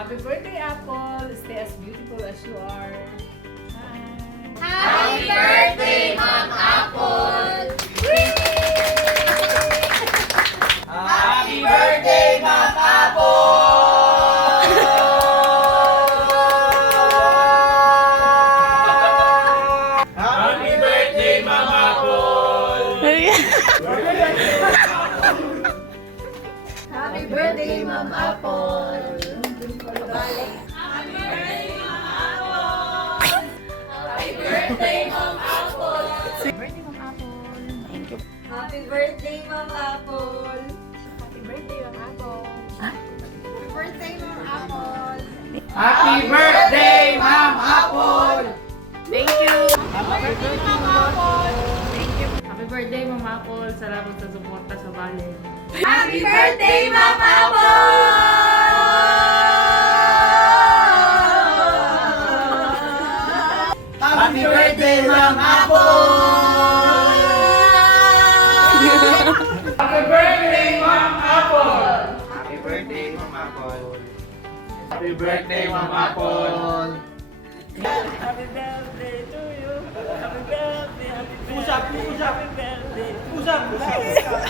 Happy birthday, Apple! Stay as beautiful as you are. Hi! Happy birthday, Ma'am Apple! Happy birthday, Ma'am Apple! Happy birthday, Ma'am Apple! Happy birthday, Ma'am Apple! Birthday, Ma'am Apple! Birthday, Ma'am Apple! Thank you. Happy birthday, Ma'am Apple! Happy birthday, Ma'am Apple! Happy birthday, Ma'am Apple! Happy birthday, Ma'am Apple! Thank you! Happy birthday, Ma'am Apple! Thank you! Happy birthday, Ma'am Apple! Salamat sa suporta sa Bale. Happy birthday, Ma'am Apple! Happy birthday, Ma'am Apple! Happy birthday, Ma'am Apple! Happy birthday, Ma'am Apple! Happy birthday, Ma'am Apple! Happy birthday to you! Happy birthday! Happy birthday! Happy birthday!